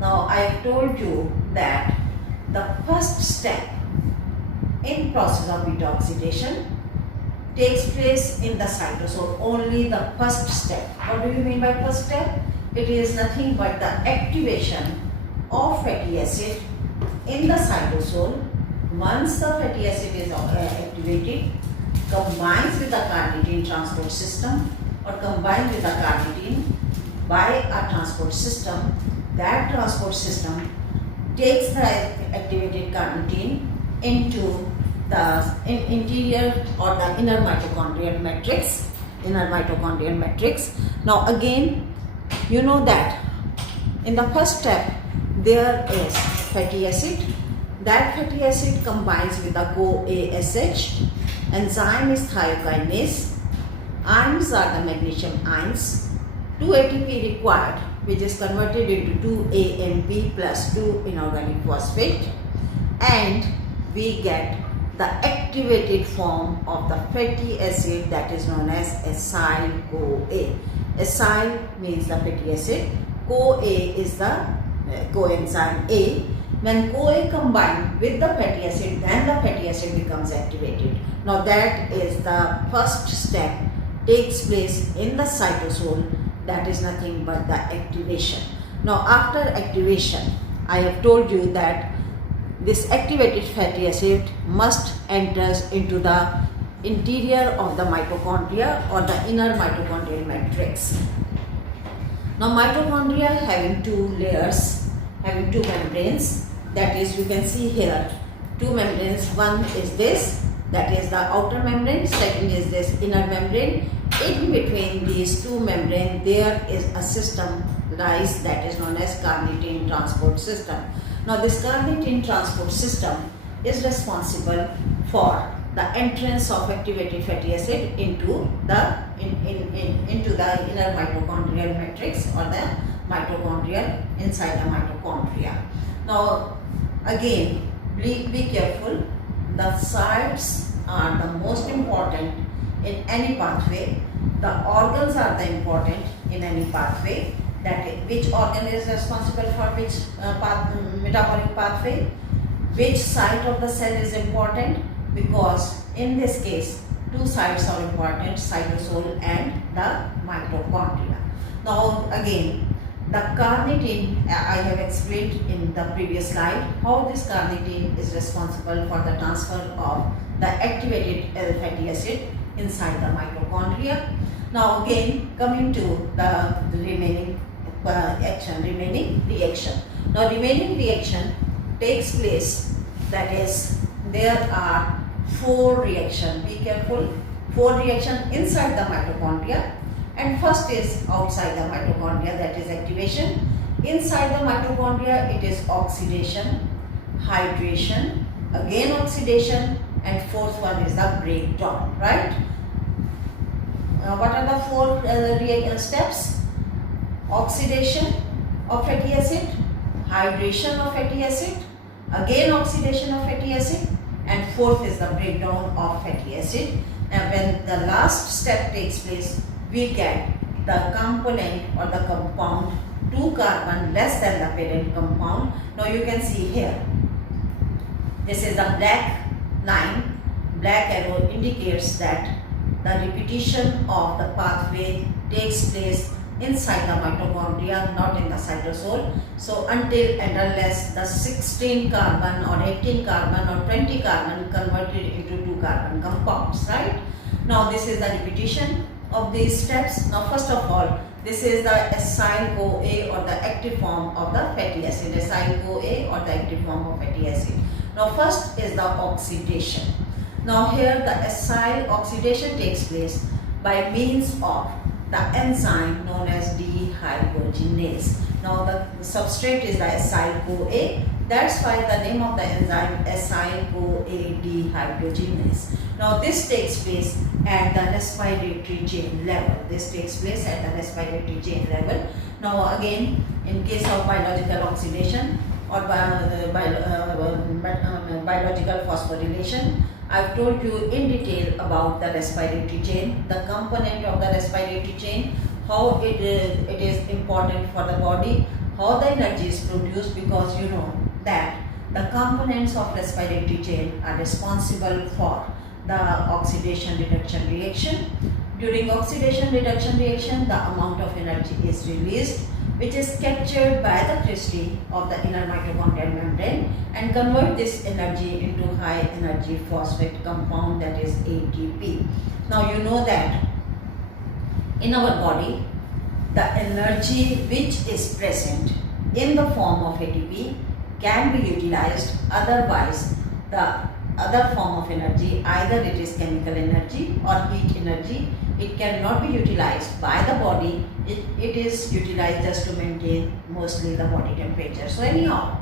Now I have told you that the first step in process of beta oxidation takes place in the cytosol, only the first step. What do you mean by first step? It is nothing but the activation of fatty acid in the cytosol. Once the fatty acid is activated, combines with the carnitine transport system or combined with the carnitine by a transport system, that transport system takes the activated carnitine into the interior or the inner mitochondrial matrix. Now again, you know that in the first step there is fatty acid. That fatty acid combines with the CoASH. Enzyme is thiokinase. Ions are the magnesium ions. 2 ATP required, which is converted into 2 AMP plus 2 inorganic phosphate, and we get the activated form of the fatty acid that is known as acyl-CoA. Acyl means the fatty acid, CoA is the coenzyme A. When CoA combined with the fatty acid, then the fatty acid becomes activated. Now that is the first step, takes place in the cytosol, that is nothing but the activation. Now after activation, I have told you that this activated fatty acid must enters into the interior of the mitochondria or the inner mitochondrial matrix. Now mitochondria having two layers, having two membranes, that is, you can see here two membranes. One is this, that is the outer membrane, second is this inner membrane. In between these two membranes there is a system lies that is known as carnitine transport system. Now this carnitine transport system is responsible for the entrance of activated fatty acid into the into the inner mitochondrial matrix or the mitochondrial inside the mitochondria. Now again, be careful. The sites are the most important in any pathway. The organs are the important in any pathway. That is, which organ is responsible for which metabolic pathway, which site of the cell is important, because in this case two sites are important, cytosol and the mitochondria. Now again, the carnitine, I have explained in the previous slide how this carnitine is responsible for the transfer of the activated fatty acid inside the mitochondria. Now again, coming to the remaining remaining reaction. Now remaining reaction takes place, that is, there are 4 reactions. Be careful, 4 reactions inside the mitochondria, and first is outside the mitochondria, that is activation. Inside the mitochondria it is oxidation, hydration, again oxidation, and fourth one is the breakdown, right? What are the 4 steps? Oxidation of fatty acid, hydration of fatty acid, again oxidation of fatty acid, and fourth is the breakdown of fatty acid. And when the last step takes place, we get the component or the compound 2 carbon less than the parent compound. Now you can see here, this is the black line, black arrow indicates that the repetition of the pathway takes place inside the mitochondria, not in the cytosol. So until and unless the 16 carbon or 18 carbon or 20 carbon converted into 2 carbon compounds, right? Now this is the repetition of these steps. Now first of all, this is the acyl-CoA or the active form of the fatty acid, acyl-CoA or the active form of fatty acid. Now first is the oxidation. Now here the acyl oxidation takes place by means of the enzyme known as dehydrogenase. Now the substrate is the acyl-CoA, that's why the name of the enzyme acyl-CoA dehydrogenase. Now this takes place at the respiratory chain level. Now again, in case of biological oxidation or biological phosphorylation, I've told you in detail about the respiratory chain, the component of the respiratory chain, how it is important for the body, how the energy is produced, because you know that the components of respiratory chain are responsible for the oxidation reduction reaction. During oxidation reduction reaction, the amount of energy is released, which is captured by the cristae of the inner mitochondrial membrane and convert this energy into high energy phosphate compound, that is ATP. Now you know that in our body, the energy which is present in the form of ATP can be utilized, otherwise the other form of energy, either it is chemical energy or heat energy, it cannot be utilized by the body. It is utilized just to maintain mostly the body temperature. So anyhow,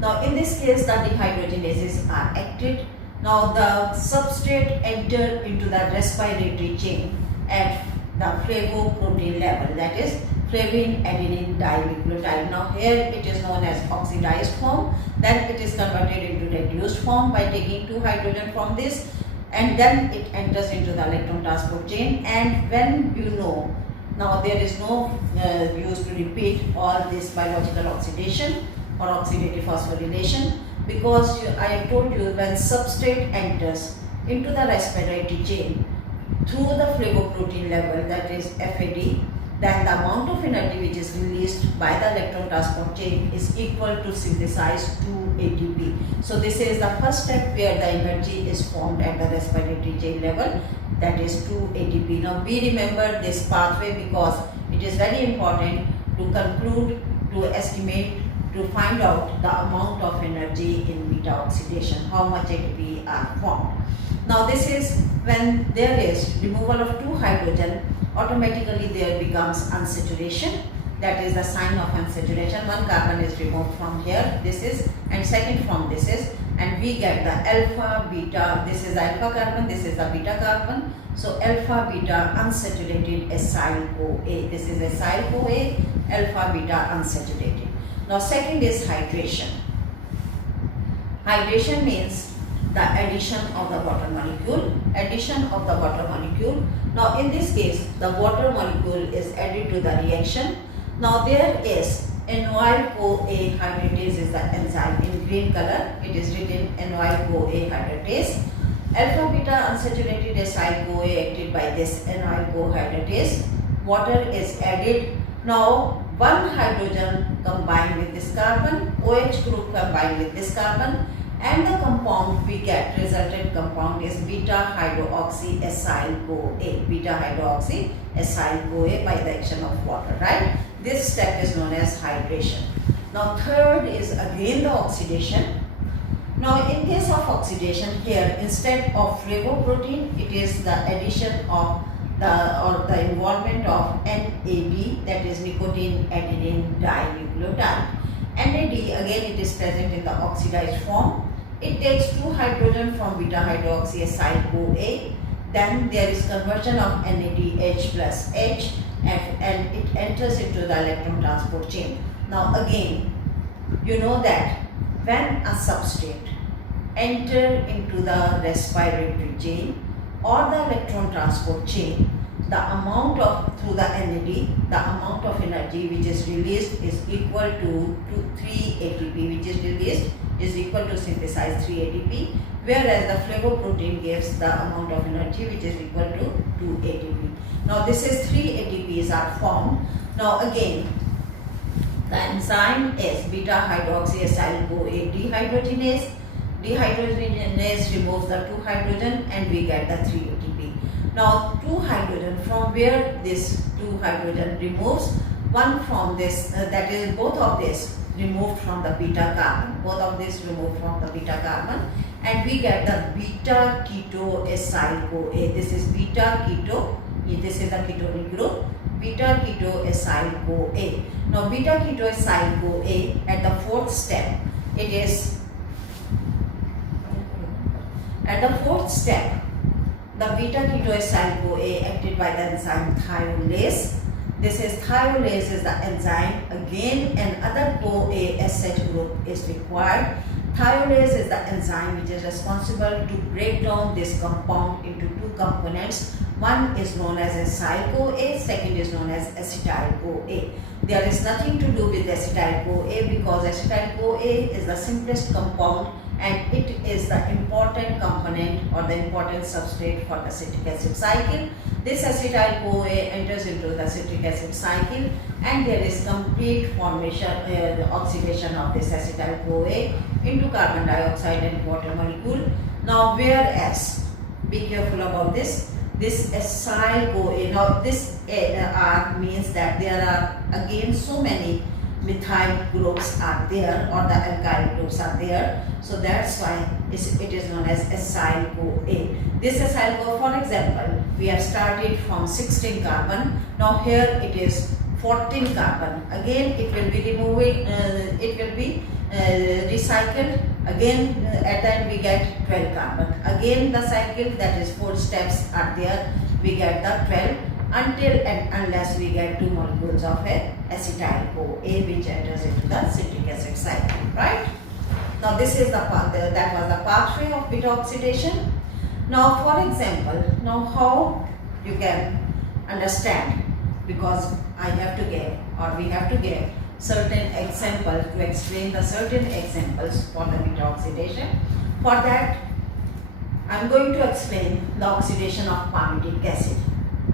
now in this case the dehydrogenases are acted. Now the substrate enter into the respiratory chain at the flavoprotein level, that is flavin adenine dinucleotide. Now here it is known as oxidized form, then it is converted into reduced form by taking 2 hydrogen from this, and then it enters into the electron transport chain. And when you know, now there is no use to repeat all this biological oxidation or oxidative phosphorylation, because I have told you, when substrate enters into the respiratory chain through the flavoprotein level, that is FAD, then the amount of energy which is released by the electron transport chain is equal to synthesized 2 ATP. So this is the first step where the energy is formed at the respiratory chain level, that is 2 ATP. Now we remember this pathway because it is very important to conclude, to estimate, to find out the amount of energy in beta oxidation, how much ATP are formed. Now this is when there is removal of 2 hydrogen, automatically there becomes unsaturation, that is the sign of unsaturation. 1 carbon is removed from here, this is, and second from this is, and we get the alpha beta. This is alpha carbon, this is the beta carbon. So alpha beta unsaturated acyl CoA, this is acyl CoA, alpha beta unsaturated. Now second is hydration. Hydration means the addition of the water molecule, addition of the water molecule. Now in this case the water molecule is added to the reaction. Now there is acyl CoA hydratase is the enzyme in green color, it is written acyl CoA hydratase. Alpha beta unsaturated acyl CoA acted by this acyl CoA hydratase, water is added. Now 1 hydrogen combined with this carbon, OH group combined with this carbon, and the compound we get, resultant compound is beta hydroxy acyl CoA, beta hydroxy acyl CoA by the action of water, right? This step is known as hydration. Now third is again the oxidation. Now in case of oxidation, here instead of flavoprotein, it is the addition of the involvement of NAD, that is nicotine adenine dinucleotide. NAD again it is present in the oxidized form. It takes 2 hydrogen from beta hydroxy acyl CoA, then there is conversion of NADH plus H, and it enters into the electron transport chain. Now again, you know that when a substrate enter into the respiratory chain or the electron transport chain, the amount of, through the NAD, the amount of energy which is released is equal to 3 ATP, which is released is equal to synthesized 3 ATP, whereas the flavoprotein gives the amount of energy which is equal to 2 ATP. Now this is 3 ATPs are formed. Now again, the enzyme is beta hydroxy acyl CoA dehydrogenase. Dehydrogenase removes the 2 hydrogen and we get the 3 ATP. Now 2 hydrogen, from where this 2 hydrogen removes, one from this, that is both of this removed from the beta carbon, both of this removed from the beta carbon, and we get the beta keto acyl CoA. This is beta keto, this is the ketonic group, beta keto acyl CoA. Now beta keto acyl CoA at the 4th step, it is at the 4th step, the beta keto acyl CoA acted by the enzyme thiolase. This is thiolase is the enzyme. Again another CoA SH group is required. Thiolase is the enzyme which is responsible to break down this compound into 2 components. One is known as acyl-CoA, second is known as acetyl-CoA. There is nothing to do with acetyl-CoA because acetyl-CoA is the simplest compound and it is the important component or the important substrate for the citric acid cycle. This acetyl-CoA enters into the citric acid cycle and there is complete formation, oxidation of this acetyl-CoA into carbon dioxide and water molecule. Now whereas, be careful about this acyl-CoA, now this R means that there are again so many methyl groups are there or the alkyl groups are there, so that's why it is known as acyl-CoA. This acyl-CoA, for example, we have started from 16 carbon, now here it is 14 carbon, again it will be removing, it will be recycled, again at the end we get 12 carbon, again the cycle, that is 4 steps are there, we get the 12 until and unless we get 2 molecules of acetyl-CoA which enters into the citric acid cycle, right? Now this is the path, that was the pathway of beta oxidation. Now for example, now how you can understand, because I have to give or we have to give certain examples to explain the certain examples for the beta oxidation. For that I am going to explain the oxidation of palmitic acid.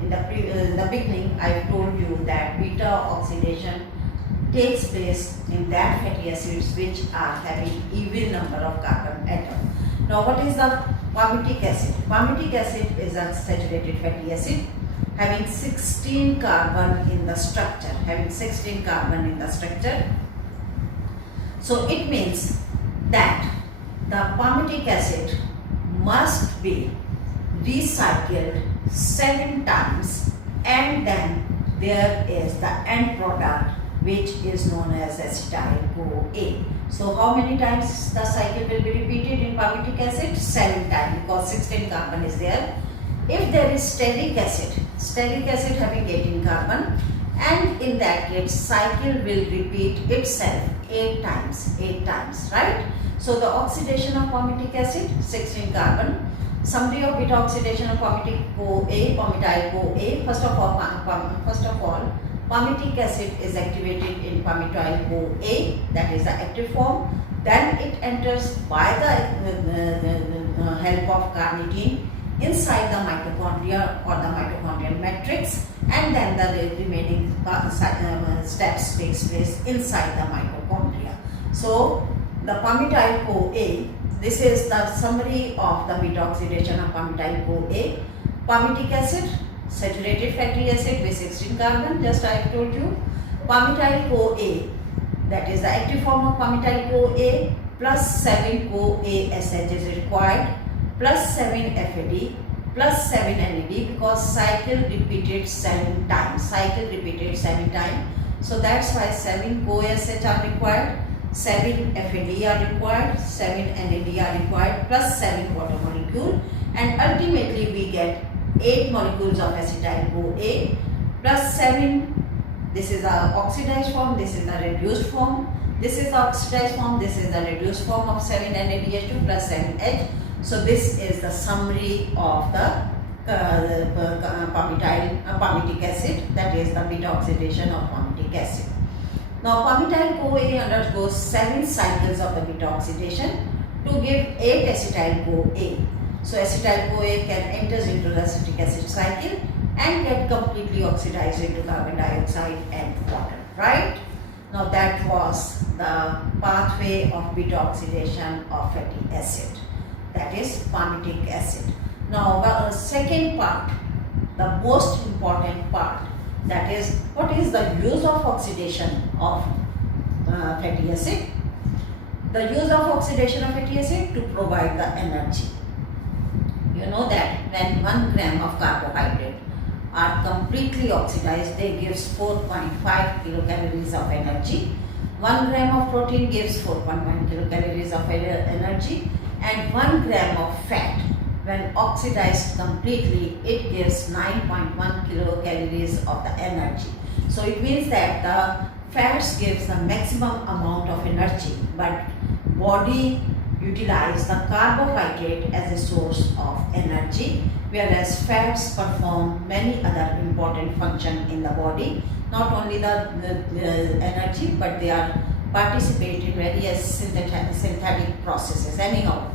In the beginning I told you that beta oxidation takes place in that fatty acids which are having even number of carbon atoms. Now what is the palmitic acid? Palmitic acid is a saturated fatty acid having 16 carbon in the structure, So it means that the palmitic acid must be recycled 7 times and then there is the end product which is known as acetyl-CoA. So how many times the cycle will be repeated in palmitic acid? 7 times because 16 carbon is there. If there is stearic acid having 18 carbon, and in that case cycle will repeat itself 8 times, right? So the oxidation of palmitic acid, 16 carbon. Summary of beta oxidation of palmitoyl-CoA. First of all, palmitic acid is activated in palmitoyl-CoA, that is the active form. Then it enters by the help of carnitine inside the mitochondria or the mitochondrial matrix, and then the remaining steps takes place inside the mitochondria. So the palmitoyl-CoA, this is the summary of the beta oxidation of palmitoyl-CoA. Palmitic acid, saturated fatty acid with 16 carbon, just I have told you. Palmitoyl-CoA, that is the active form of palmitoyl-CoA, plus 7 CoASH is required, plus 7 FAD, plus 7 NAD, because cycle repeated 7 times. So that's why 7 CoASH are required, 7 FAD are required, 7 NAD are required, plus 7 water molecule, and ultimately we get 8 molecules of acetyl-CoA plus 7. This is the oxidized form, this is the reduced form. This is the oxidized form, this is the reduced form of 7 NADH2 plus 7 H. So this is the summary of the palmitic acid, that is the beta oxidation of palmitic acid. Now palmitoyl-CoA undergoes 7 cycles of the beta oxidation to give 8 acetyl-CoA. So acetyl-CoA can enter into the citric acid cycle and get completely oxidized into carbon dioxide and water, right? Now that was the pathway of beta oxidation of fatty acid, that is palmitic acid. Now the second part, the most important part, that is what is the use of oxidation of fatty acid. The use of oxidation of fatty acid to provide the energy. You know that when 1 gram of carbohydrate are completely oxidized, they gives 4.5 kilocalories of energy. 1 gram of protein gives 4.1 kilocalories of energy, and 1 gram of fat, when oxidized completely, it gives 9.1 kilocalories of the energy. So it means that the fats gives the maximum amount of energy, but body utilize the carbohydrate as a source of energy, whereas fats perform many other important functions in the body. Not only the energy, but they are participate in various synthetic processes. Anyhow,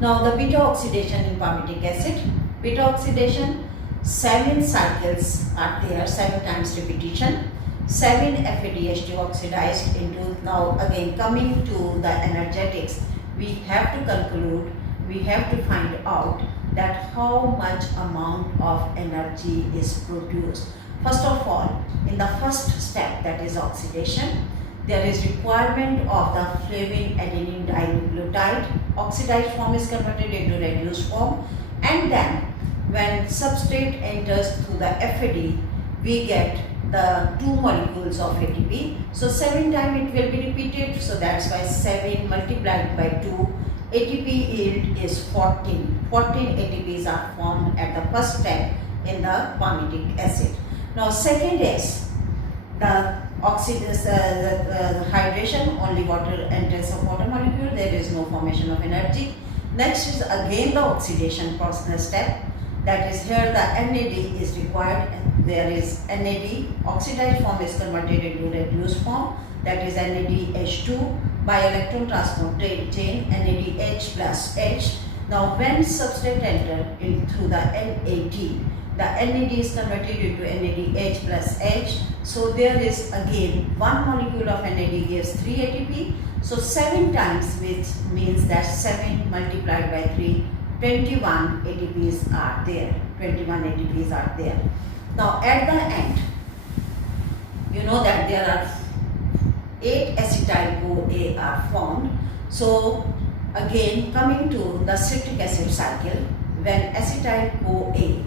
now the beta oxidation in palmitic acid. Beta oxidation, 7 cycles are there, 7 times repetition. 7 FADH2 oxidized into, now again coming to the energetics, we have to conclude, we have to find out that how much amount of energy is produced. First of all, in the first step, that is oxidation, there is requirement of the flavin adenine dinucleotide. Oxidized form is converted into reduced form, and then when substrate enters through the FAD, we get the 2 molecules of ATP. So 7 times it will be repeated, so that's why 7 multiplied by 2, ATP yield is 14. 14 ATPs are formed at the first step in the palmitic acid. Now second is the hydration, only water enters of water molecule, there is no formation of energy. Next is again the oxidation process step, that is here the NAD is required. There is NAD, oxidized form is converted into reduced form, that is NADH2 by electron transport chain NADH plus H. Now when substrate enter into the NAD, the NAD is converted into NADH plus H. So there is again 1 molecule of NAD gives 3 ATP. So 7 times, which means that 7 multiplied by 3, 21 ATPs are there. 21 ATPs are there. Now at the end, you know that there are 8 acetyl-CoA are formed. So again coming to the citric acid cycle, when acetyl-CoA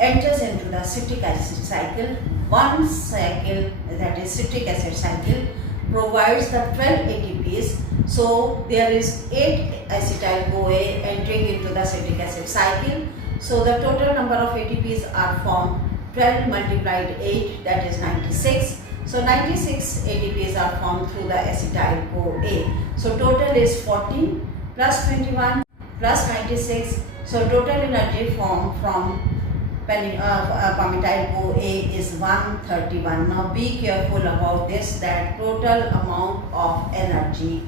enters into the citric acid cycle, one cycle, that is citric acid cycle, provides the 12 ATPs. So there is 8 acetyl-CoA entering into the citric acid cycle. So the total number of ATPs are formed 12 multiplied 8, that is 96. So 96 ATPs are formed through the acetyl-CoA. So total is 14 plus 21 plus 96. So total energy formed from palmityl-CoA is 131. Now be careful about this, that total amount of energy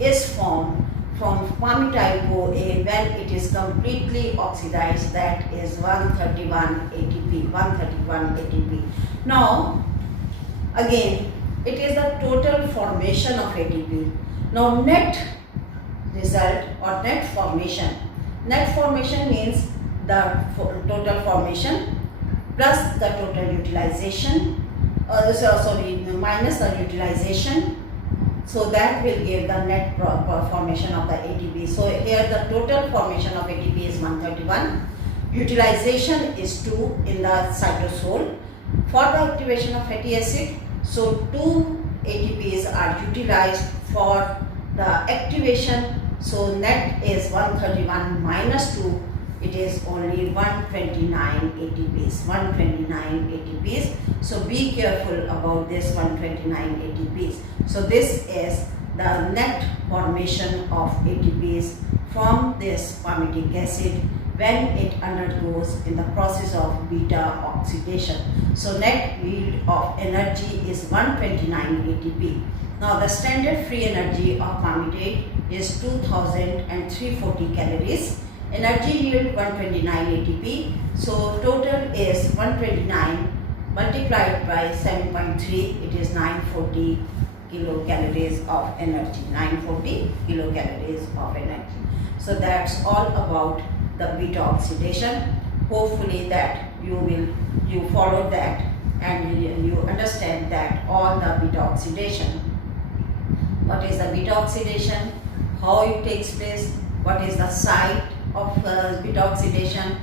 is formed from palmityl-CoA when it is completely oxidized, that is 131 ATP. 131 ATP. Now again it is the total formation of ATP. Now net result or net formation. Net formation means the total formation plus the total utilization, minus the utilization. So that will give the net formation of the ATP. So here the total formation of ATP is 131. Utilization is 2 in the cytosol. For the activation of fatty acid, so 2 ATPs are utilized for the activation. So net is 131 minus 2. It is only 129 ATPs. 129 ATPs. So be careful about this 129 ATPs. So this is the net formation of ATPs from this palmitic acid when it undergoes in the process of beta oxidation. So net yield of energy is 129 ATP. Now the standard free energy of palmitate is 2340 calories. Energy yield 129 ATP. So total is 129 multiplied by 7.3, it is 940 kilocalories of energy. 940 kilocalories of energy. So that's all about the beta oxidation. Hopefully that you follow that and you understand that all the beta oxidation. What is the beta oxidation? How it takes place? What is the site of beta oxidation?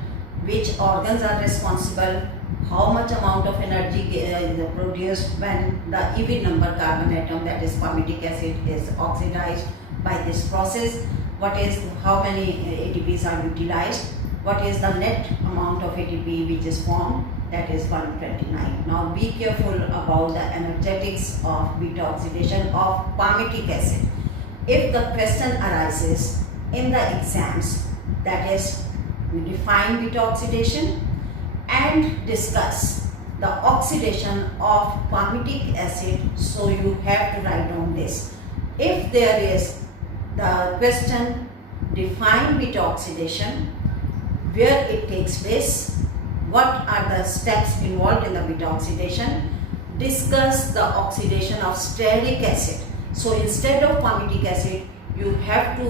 Which organs are responsible? How much amount of energy is produced when the even number carbon atom, that is palmitic acid, is oxidized by this process? What is, how many ATPs are utilized? What is the net amount of ATP which is formed? That is 129. Now be careful about the energetics of beta oxidation of palmitic acid. if the question arises in the exams, that is, we define beta oxidation and discuss the oxidation of palmitic acid, so you have to write down this. If there is the question define beta oxidation, where it takes place, what are the steps involved in the beta oxidation, discuss the oxidation of stearic acid. So instead of palmitic acid, you have to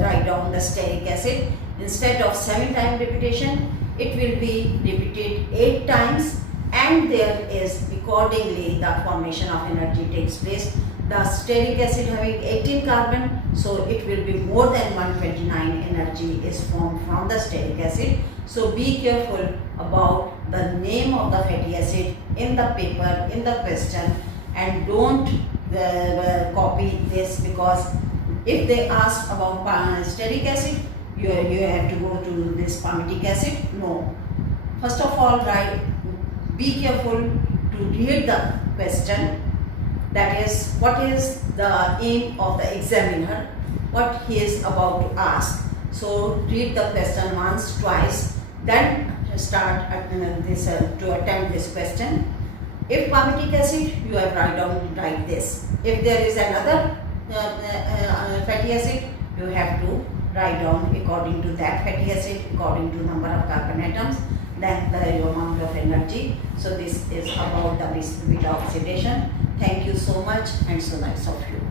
write down the stearic acid. Instead of 7 times repetition, it will be repeated 8 times, and there is accordingly the formation of energy takes place. The stearic acid having 18 carbon, so it will be more than 129 energy is formed from the stearic acid. So be careful about the name of the fatty acid in the paper, in the question, and don't copy this, because if they ask about stearic acid, you have to go to this palmitic acid. No. First of all, be careful to read the question. That is, what is the aim of the examiner, what he is about to ask. So read the question once, twice, then start to attempt this question. If palmitic acid, you have write this. If there is another fatty acid, you have to write down according to that fatty acid, according to number of carbon atoms, then the amount of energy. So this is about the beta oxidation. Thank you so much, and so nice of you.